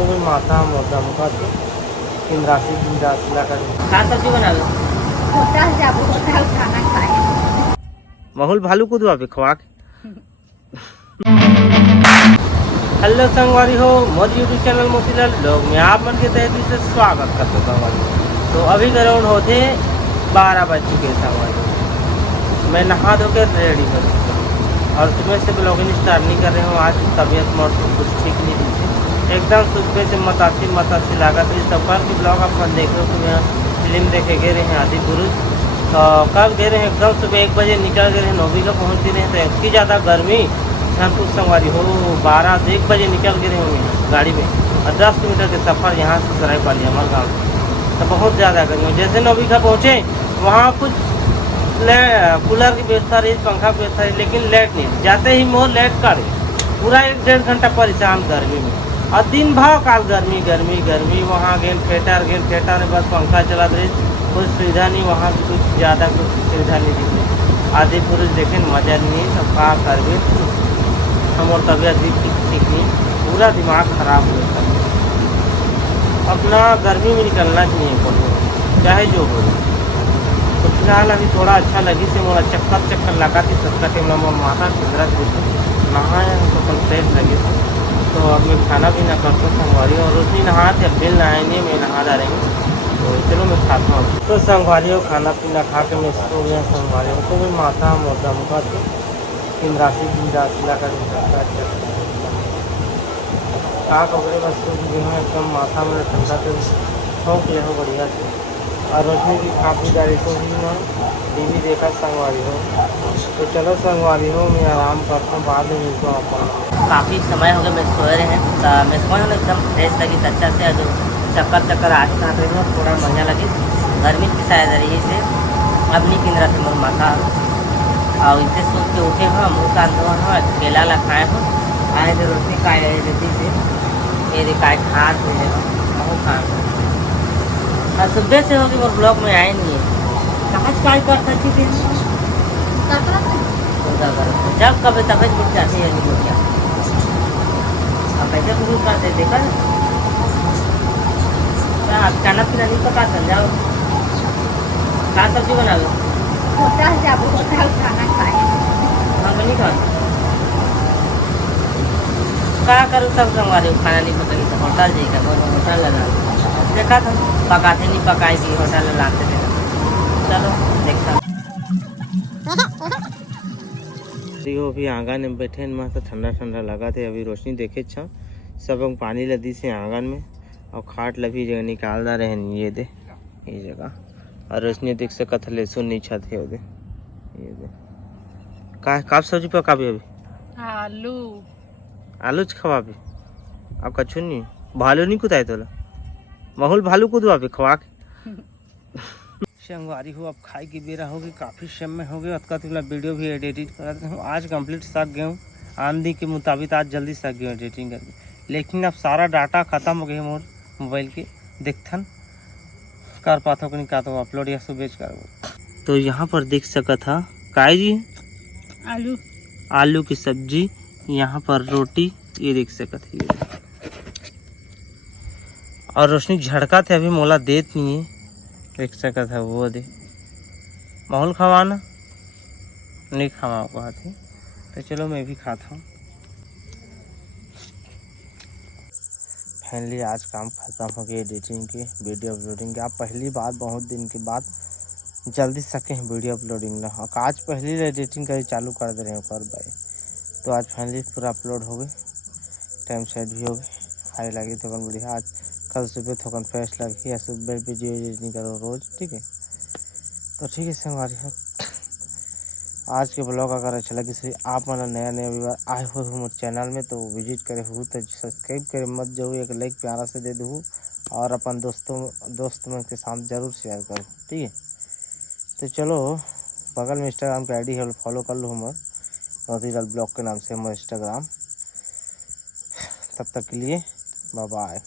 तुम्ही माथा मोठा मुखाचे इंद्रासी बिंद्रासी लगा का सब्जी बनावे होटल जाबो होटल खाना खाए माहौल भालू कूद पे खवा के हेलो संगवारी हो मोर यूट्यूब चैनल मोतीलाल लोग में आप मन के तहे दिल से स्वागत करते हो संगवारी। तो अभी ग्राउंड होते 12 बज चुके संगवारी। मैं नहा धो कर रेडी हो चुका हूँ और सुबह से ब्लॉगिंग स्टार्ट नहीं कर रहे हूँ। आज तबीयत मोड़ कुछ ठीक नहीं थी, एकदम सुबह से मतासी लागत रही। सफर की ब्लॉग आप देखे तो मैं फिल्म देखे गए रहे हैं आदि पुरुष। तो कब गए रहे एकदम सुबह 1 बजे निकल गए रहे, 9 बजे पहुँच गए रहे। तो इतनी ज़्यादा गर्मी कुछ संगवारी हो 12-1 बजे निकल गए रहे होंगे गाड़ी में और 10 किलोमीटर के सफ़र यहाँ से सरायपाली हमारे गाँव से। तो बहुत ज़्यादा गर्मी जैसे 9 बीघा पहुँचे वहाँ कुछ कूलर की व्यवस्था रही, पंखा की व्यवस्था रही, लेकिन लाइट नहीं। जाते ही मोर लाइट काटे पूरा 1-1.5 घंटा परेशान गर्मी में। और दिन भाव काल गर्मी गर्मी गर्मी वहाँ गेन थिएटर बस पंखा चला रही, कुछ सुविधा नहीं वहाँ की, कुछ ज़्यादा कुछ सुविधा नहीं दी। आदि पुरुष देखें मजा नहीं, सब का कर हमारी तबीयत भी ठीक नहीं, पूरा दिमाग खराब हो जाता है। अपना गर्मी में निकलना चाहिए बोलो चाहे जो हो। तो फिलहाल अभी थोड़ा अच्छा लगी से मोरा चक्कर लगा थी सबका टेमला मोर माथा पिंजरा नहाया तो कल फ्रेश लगी थी। तो अब मैं खाना पीना करता हूँ संगवारी और रोशनी नहा थे, अब बिल नहाए नहीं, मैं नहा जा रही हूँ। तो चलो मैं खाता हूँ। तो संगवारी हो खाना पीना खा के मैं सो गया संगवारी हो। तो मैं माथा मोटा मुखा थे इंद्रासी बिंद्रासी लगा का कपड़े बस सूख गए हैं एकदम, माथा में ठंडा तो ठोंक ले हो बढ़िया से। और रोशनी की काफ़ी गाड़ी सो गई है, टीवी देखा संगवारी हो। तो चलो संगवारी हो मैं आराम करता हूँ, बाद में मिलता हूँ अपन। काफ़ी समय हो गया मैं सोए रहे हैं। तो मैं सोए हूँ एकदम फ्रेश लगी अच्छा से। जो चक्कर आज काट रही हूँ थोड़ा बढ़िया लगी, गर्मी की शायद रही से अब नहीं पिन रहा थे मोर माथा। और इतने सोच के उठे हो मुँह कान धोए हो, केला ला खाए हो, आए थे रोटी खाए रेडी से ये दिखाए खा थे बहुत खाए। और सुबह से होगी मोर ब्लॉग में आए नहीं है, कहाँ से काय करता थी जब कभी तबियत टूट जाती है नहीं क्या अब कैसे शुरू करते देखा आप खाना पीना नहीं पका समझाओ का सब्जी बना लो होटल जाबो होटल खाना खाए हम नहीं खा क्या करूँ सब संगवारी खाना नहीं पकाई तो होटल जाएगा होटल लगा देखा था पकाते नहीं पकाएगी होटल लाते थे। चलो देखता अभी आंगन में बैठे मस्त ठंडा लगा थे। अभी रोशनी देखे छा सब पानी लदी से आंगन में और खाट लभी जगह निकाल रहे हैं ये दे ये जगह। और रोशनी देख सकत ले सुन नहीं छा थे दे ये दे का सब्जी पका भी अभी आलू खवा भी अब कछु नहीं भालू नहीं कुदाए तोला माहौल भालू कूदवा पे खवा के संगवारी हो। अब खाई की बेरा होगी, काफ़ी समय हो गया उसका तुमला वीडियो भी एडिट करा हूँ। आज कंप्लीट सक गया हूँ आंधी के मुताबिक, आज जल्दी सक गया एडिटिंग करके। लेकिन अब सारा डाटा ख़त्म हो गया मोर मोबाइल के, देखथन कर पाता कि नहीं का तो अपलोड या सुबह कर। तो यहाँ पर देख सका था काय जी आलू की सब्जी, यहाँ पर रोटी ये देख सका था। और रोशनी झड़का थे अभी मोला देत नहीं है, देख सका था वो दे माहौल खवाना नहीं खवा कहा थे। तो चलो मैं भी खाता हूँ। फाइनली आज काम खत्म हो गया एडिटिंग के, वीडियो अपलोडिंग के। आप पहली बार बहुत दिन के बाद जल्दी सके हैं वीडियो अपलोडिंग ना। आज पहली एडिटिंग कर चालू कर दे रहे हैं कर भाई। तो आज फाइनली पूरा अपलोड हो गए, टाइम सेट भी हो गए, हाई लगी तो बढ़िया। आज कल सुबह थोकन फ्रेश लगी या सुबह वीडियो एडिटिंग करो रोज़, ठीक है। तो ठीक है संगवारी आज के ब्लॉग अगर अच्छा लगे सही आप मन नया व्यवहार आए हो हमारे चैनल में तो विजिट करे हो तो सब्सक्राइब करे मत जाओ, एक लाइक प्यारा से दे दो और अपन दोस्त मन के साथ ज़रूर शेयर करो, ठीक है। तो चलो बगल में इंस्टाग्राम का आईडी है फॉलो कर लो हमारे मोतीलाल ब्लॉग के नाम से हमारा इंस्टाग्राम। तब तक के लिए बाय बाय।